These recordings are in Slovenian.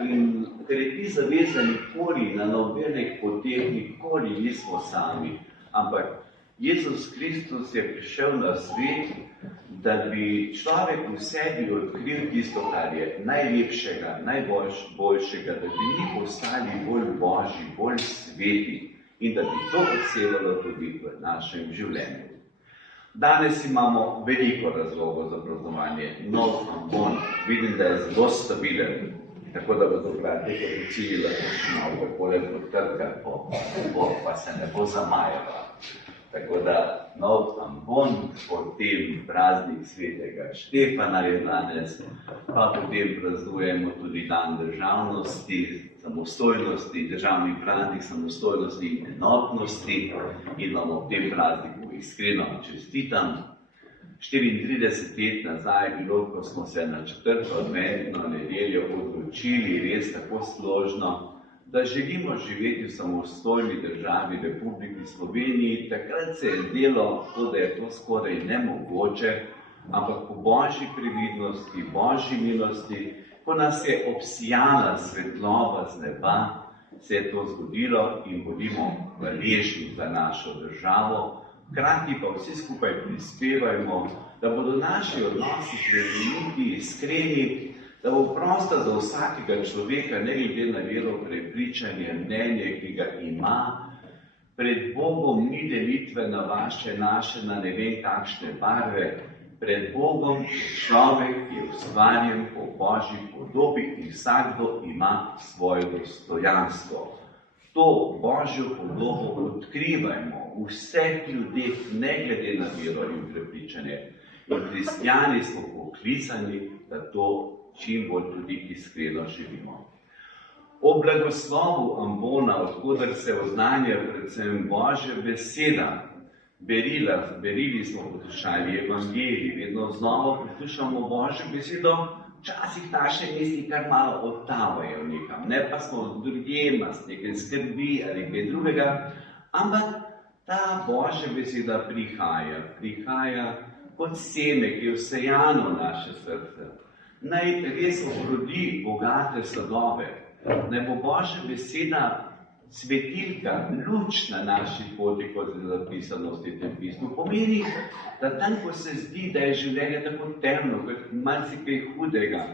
In ker je ti zaveza nikoli na nobenih poteh, nikoli nismo sami, ampak Jezus Kristus je prišel na svet, da bi človek v sebi odkril tisto, kar je najlepšega, najboljšega, da bi mi postali bolj božji, bolj sveti in da bi to odsevalo tudi v našem življenju. Danes imamo veliko razlogov za praznovanje. Nov ambon, vidim, da je zelo stabilen, tako da bodo kratke recili lahko še malo takole podkrkati, pa se ne bo zamajala. Tako da nov ambon, potem praznik svetega Štefana je danes, pa potem praznujemo tudi dan državnosti, samostojnosti, državni praznik samostojnosti in enotnosti in vam ob tem prazniku iskreno čestitam. 34 let nazaj je bilo, ko smo se na 4. adventno nedeljo odločili res tako složno, da želimo živeti v samostojni državi Republiki Sloveniji. Takrat se je zdelo, da je to skoraj nemogoče, ampak po božji previdnosti, božji milosti, ko nas je obsijala svetloba z neba, se je to zgodilo in bodimo hvaležni za našo državo. Hkrati pa vsi skupaj prispevajmo, da bodo naši odnosi plemeniti, iskreni, da bo prostor za vsakega človeka, ne glede na vero, prepričanje, mnenje, ki ga ima. Pred Bogom ni delitve na vaše, naše, na ne vem kakšne barve. Pred Bogom je človek, ki je ustvarjen po božji podobi in vsakdo ima svoje dostojanstvo. To božjo podobo odkrivajmo v vseh ljudeh, ne glede na vero in prepričanje. In kristjani smo poklicani, da to čim bolj tudi iskreno živimo. O blagoslovu ambona, odkoder se oznanja predvsem božja beseda, berili smo poslušali evangelij, vedno znova poslušamo božjo besedo, včasih naše misli kar malo odtavajo nekam, ne pa smo drugje, nas nekaj skrbi ali kaj drugega, ampak ta božja beseda prihaja kot seme, ki je vsejano v naše srce. Naj res obrodi bogate sadove, naj bo božja beseda svetilka, luč na naši poti, kot je zapisano v tem pismu. Pomeni, da tam, ko se zdi, da je življenje tako temno, kot marsikaj hudega,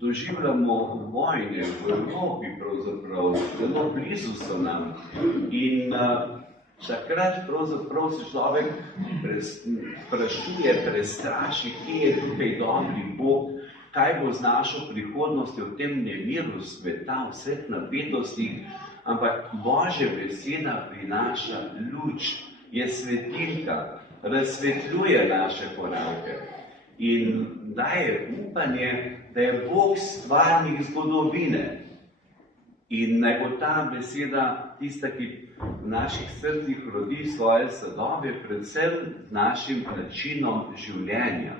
doživljamo vojne v Evropi pravzaprav, zelo blizu so nam. In takrat pravzaprav se človek sprašuje, prestraši, kje je tukaj dobri Bog, kaj bo z našo prihodnostjo v tem nemiru sveta, vseh napetostih. Ampak božja beseda prinaša luč, je svetilka, razsvetljuje naše korake in daje upanje, da je Bog stvarnik zgodovine. In naj bo ta beseda tista, ki v naših srcih rodi svoje sadove, predvsem z našim načinom življenja,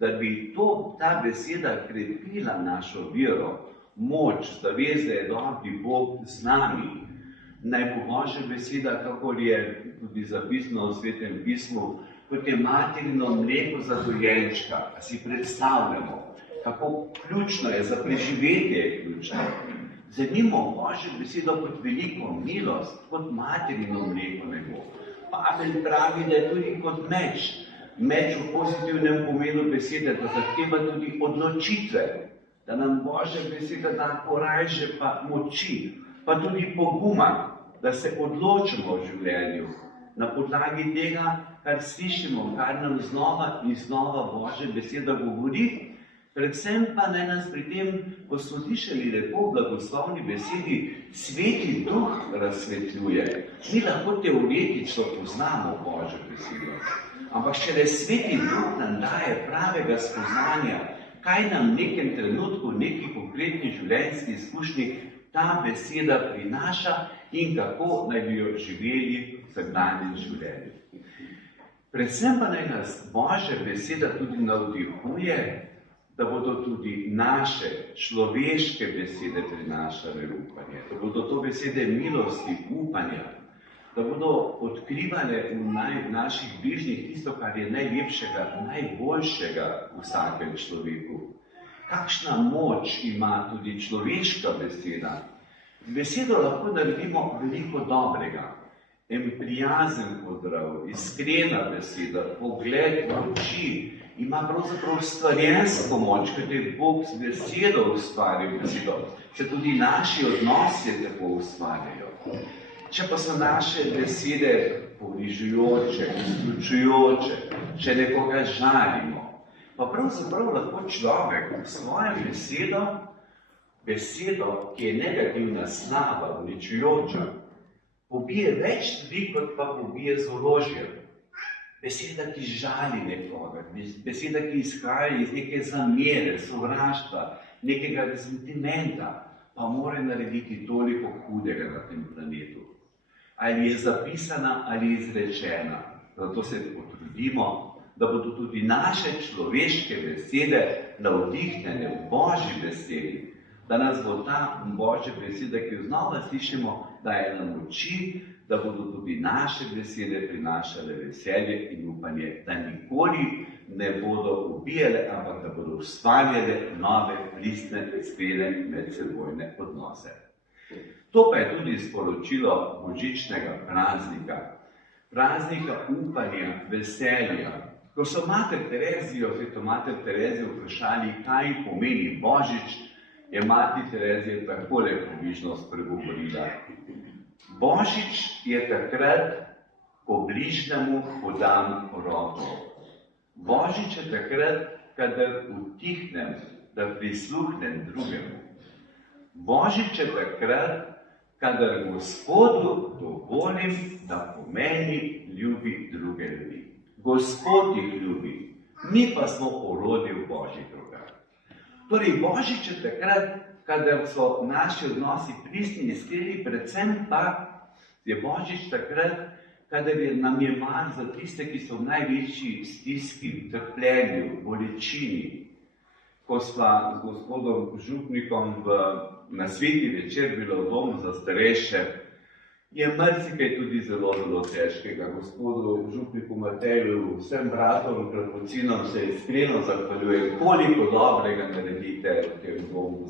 da bi ta beseda krepila našo vero, moč, zaveze, da je dobri Bog z nami. Naj bo božja beseda, kakor je tudi zapisano v Svetem pismu, kot je materino mleko za dojenčka. A si predstavljamo, kako ključno je za preživetje ključno. Vzemimo božjo besedo kot veliko milost, kot materino mleko nebo. Pavel pravi, da je tudi kot meč. Meč v pozitivnem pomenu besede, da zahteva tudi odločitve, da nam božja beseda da korajže pa moči, pa tudi poguma, da se odločimo v življenju na podlagi tega, kar slišimo, kar nam znova in znova božja beseda govori. Predvsem pa naj nas pri tem, ko smo slišali lepo blagoslovni besedi, Sveti Duh razsvetljuje. Mi lahko teoretično poznamo božjo besedo, ampak šele Sveti Duh nam daje pravega spoznanja, kaj nam v nekem trenutku, v neki konkretni življenjski izkušnji ta beseda prinaša in kako naj bi jo živeli v vsakdanjem življenju. Predvsem pa naj nas božja beseda tudi navdihuje, da bodo tudi naše človeške besede prinašale upanje, da bodo to besede milosti, upanja, da bodo odkrivale v naših bližnjih tisto, kar je najlepšega, najboljšega v vsakem človeku. kakšna moč ima tudi človeška beseda. Z besedo lahko naredimo veliko dobrega. En prijazen pozdrav, iskrena beseda, pogled v oči, ima pravzaprav stvarjensko moč, ker je Bog z besedo ustvaril besedo. Se tudi naši odnosi tako ustvarjajo. Če pa so naše besede ponižujoče, izključujoče, če nekoga žalimo, pa pravzaprav lahko človek svojo besedo, ki je negativna, slaba, uničujoča, pobije več ljudi, kot pa pobije z orožjem. Beseda, ki žali nekoga, beseda, ki izhaja iz neke zamere, sovraštva, nekega resentimenta, pa mora narediti toliko hudega na tem planetu. Ali je zapisana, ali izrečena. Zato se potrudimo, da bodo tudi naše človeške besede navdihnjene v Božji besedi, da nas bo ta Božja beseda, ki jo znova slišimo, daje nam moči, da bodo tudi naše besede prinašale veselje in upanje, da nikoli ne bodo ubijale, ampak da bodo ustvarjale nove, pristne, iskrene medsebojne odnose. To pa je tudi sporočilo božičnega praznika. Praznika upanja, veselja. Ko so mater Terezijo, sveto mater Terezijo vprašali, kaj pomeni Božič, je mati Terezija takole približno spregovorila. Božič je takrat, ko bližnjemu podam roko. Božič je takrat, kadar utihnem, da prisluhnem drugemu. Božič je takrat, kadar Gospodu dovolim, da po meni ljubi druge ljudi. Gospod jih ljubi, mi pa smo orodje v Božjih rokah. Torej, Božič je takrat, kadar so naši odnosi pristni in iskreni, predvsem pa je Božič takrat, kadar nam je mar za tiste, ki so v največji stiski, trpljenju, bolečini. Ko sva z gospodom župnikom na sveti večer bila v domu za starejše, je marsikaj tudi zelo, zelo težkega. Gospodu župniku Mateju, vsem bratom, krapocinom se iskreno zahvaljujem, koliko dobrega naredite v tem domu.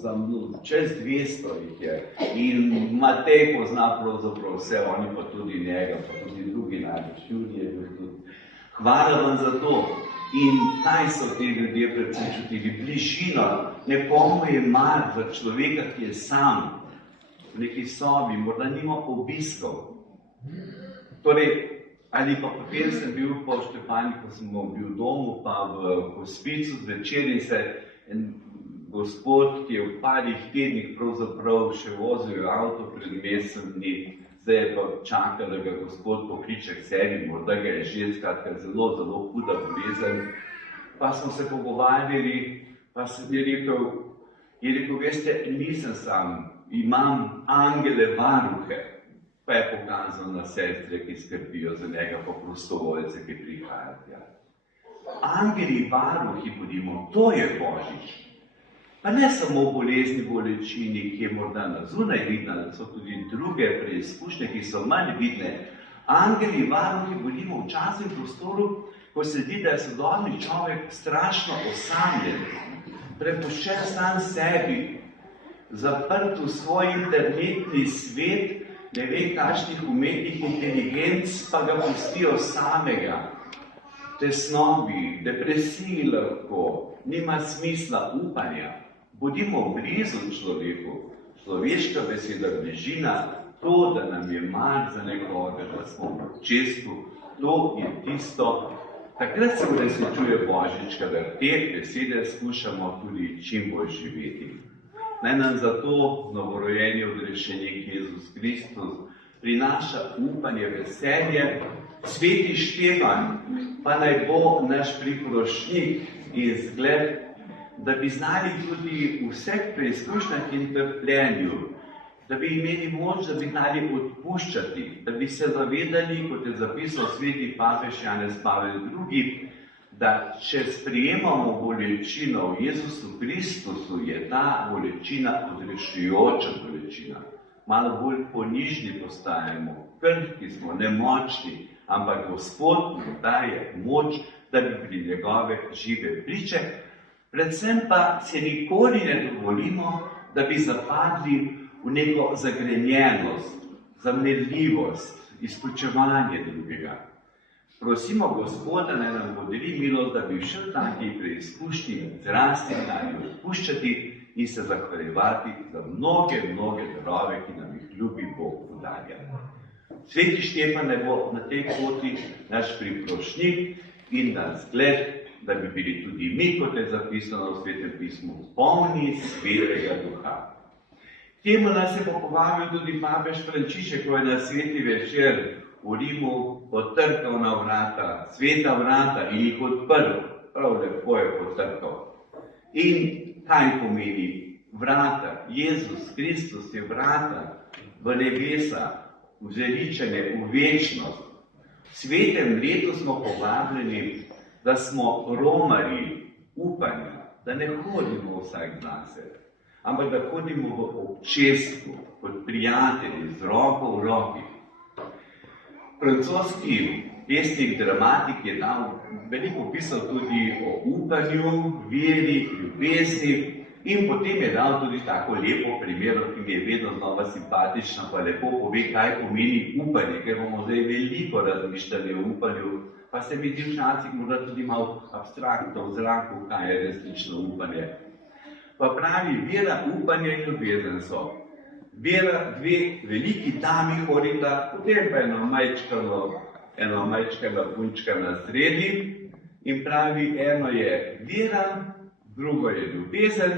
Čez 200 jih je. In Matej pozna pravzaprav vse, oni pa tudi njega, pa tudi drugi največ ljudi je bil tudi. Hvala vam za to. In kaj so te ljudje predvsem čutili? Bližino, nekomu je mar za človeka, ki je sam, v neki sobi, morda nima obiskov. Torej, ali pa potem sem bil po Štefani, ko sem bil v domu, pa v hospicu zvečer in se en gospod, ki je v parih tednih pravzaprav še vozil avto pred mesecem dni, zdaj je pa čaka, da ga gospod pokliče k sebi, morda ga je že skratka zelo, zelo huda bolezen. Pa smo se pogovarjali, pa sem je rekel, veste, nisem sam, imam angele varuhe, pa je pokazal na sestre, ki skrbijo za njega, pa prostovoljce, ki prihajajo. Angeli varuhi bodimo, to je Božič. Pa ne samo bolezni, bolečini, ki je morda na zunaj vidna, da so tudi druge preizkušnje, ki so manj vidne. Angeli varuhi bodimo v času in prostoru, ko se zdi, da je sodobni človek strašno osamljen, prepuščen sam sebi, zaprt v svoj internetni svet, ne ve kakšnih umetnih inteligenc, pa ga pustijo samega. Tesnobi, depresiji lahko, nima smisla upanja. Bodimo blizu človeku, človeška beseda, bližina, to, da nam je mar za nekoga, da smo v občestvu, to je tisto. Takrat se uresničuje Božič, kadar te besede skušamo tudi čim bolj živeti. Naj nam zato novorojeni odrešenik Jezus Kristus prinaša upanje, veselje. Sveti Štefan pa naj bo naš priporočnik in zgled, da bi znali tudi v vseh preizkušnjah in trpljenju, da bi imeli moč, da bi znali odpuščati, da bi se zavedali, kot je zapisal sveti papež Janez Pavel II, da če sprejemamo bolečino v Jezusu Kristusu, je ta bolečina odrešujoča bolečina. Malo bolj ponižni postajamo, krhki smo, nemočni, ampak Gospod nam daje moč, da bi bili njegove žive priče, Predvsem pa se nikoli ne dovolimo, da bi zapadli v neko zagrenjenost, zamedljivost, izključevanje drugega. Prosimo Gospoda, naj nam podeli milost, da bi v taki preizkušnji zrasti, znali odpuščati in se zahvaljevati za mnoge darove, ki nam jih ljubi Bog podarja. Sveti Štefan naj bo na tej poti naš priprošnjik in naš zgled, da bi bili tudi mi, kot je zapisano v Svetem pismu, polni Svetega Duha. Temu nas je povabil tudi papež Frančišek, ko je na sveti večer v Rimu potrkal na vrata, sveta vrata in jih odprl. Prav lepo je potrkal. In kaj pomeni vrata? Jezus Kristus je vrata v nebesa, v zveličenje, v večnost. V svetem letu smo povabljeni, da smo romarji upanja, da ne hodimo vsak zase, ampak da hodimo v občestvu, kot prijatelji, z roko v roki. Francoski pesnik, dramatik je dal veliko pisal tudi o upanju, veri, ljubezni in potem je dal tudi tako lepo primer, ki mi je vedno znova simpatična, pa lepo pove, kaj pomeni upanje, ker bomo zdaj veliko razmišljali o upanju, pa se mi zdi včasih morda tudi malo abstraktno v zraku, kaj je resnično upanje. Pa pravi, vera, upanje in ljubezen so. Vera, dve veliki dami hodita, potem pa eno majčkano punčka na sredi in pravi, eno je vera, drugo je ljubezen,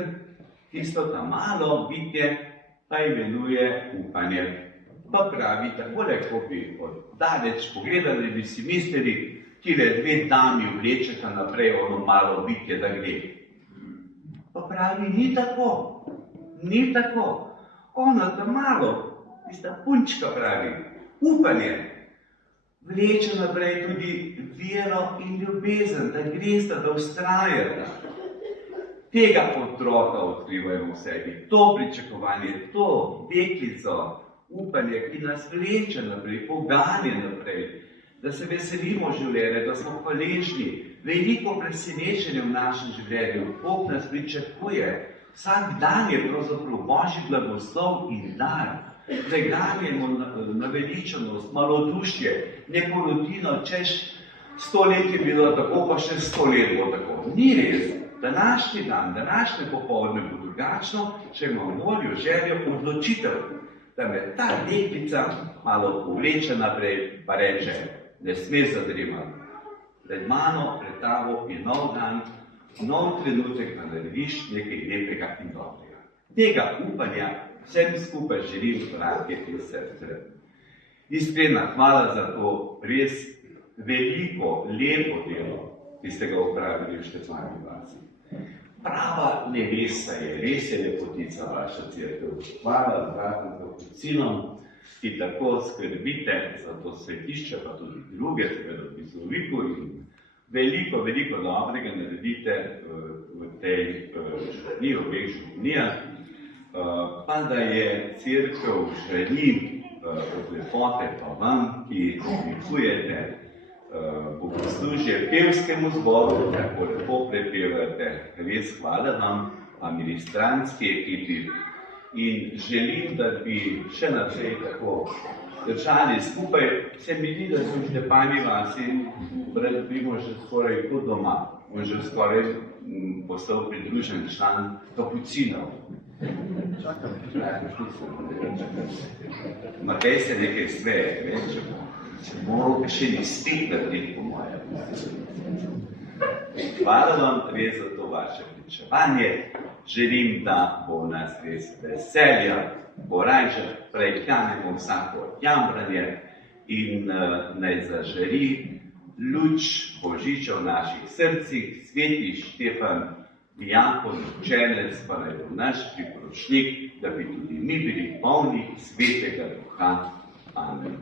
tisto ta malo bitje pa imenuje upanje. Pa pravi, takole, ko bi od daleč pogledali, bi si mislili, tile dve dami vlečeta naprej ono malo bitje, da gre. Pa pravi, ni tako. Ono ta malo, tista punčka pravi, upanje, vleče naprej tudi vero in ljubezen, da gresta, da vztrajata. Tega otroka odkrivajmo v sebi, to pričakovanje, to deklico, upanje, ki nas vleče naprej, poganja naprej, da se veselimo življenja, da smo hvaležni, veliko presenečenja v našem življenju, Bog nas pričakuje. Vsak dan je pravzaprav Božji blagoslov in dar. Preganjamo naveličanost, malodušje, neko rutino, češ 100 let je bilo tako, pa še 100 let bo tako. Ni res. Današnji dan, današnje popoldne bo drugačno, če imamo voljo, željo, odločitev, da me ta deklica malo povleče naprej, pa reče, ne sme zadremati. Pred mano, pred tabo je nov dan, nov trenutek, da narediš nekaj lepega in dobrega. Tega upanja vsem skupaj želim razgeti v srce. Iskrena hvala za to res veliko, lepo delo, ki ste ga opravili v Štefanovi vasi. Prava nevesta je, res je lepotica vaša cerkev. Hvala bratom kapucinom, ki tako skrbite za to svetišče, pa tudi druge, seveda v Bisloviku in veliko dobrega naredite v tej župniji, v obeh župnijah, pa da je cerkev želi od lepote pa vam, ki oblikujete bogoslužje pevskemu zboru, tako lepo prepevate. Res hvala vam, pa ministrantski ekipi. In želim, da bi še naprej tako držali skupaj. Se mi zdi, da sem v Štefanovi vasi, bimo že skoraj kot doma. On že skoraj postal pridružen član kapucinov. Matej se nekaj smeje, če moral bi še spet narediti po mojem. Hvala vam res za to vaše pričevanje. Želim, da bo nas res veselja, borajža, prejkjanemo vsako jambranje in naj zažari luč Božiča v naših srcih. Sveti Štefan, diakon, učenec, pa naj bo naš pripročnik, da bi tudi mi bili polni Svetega Duha. Amen.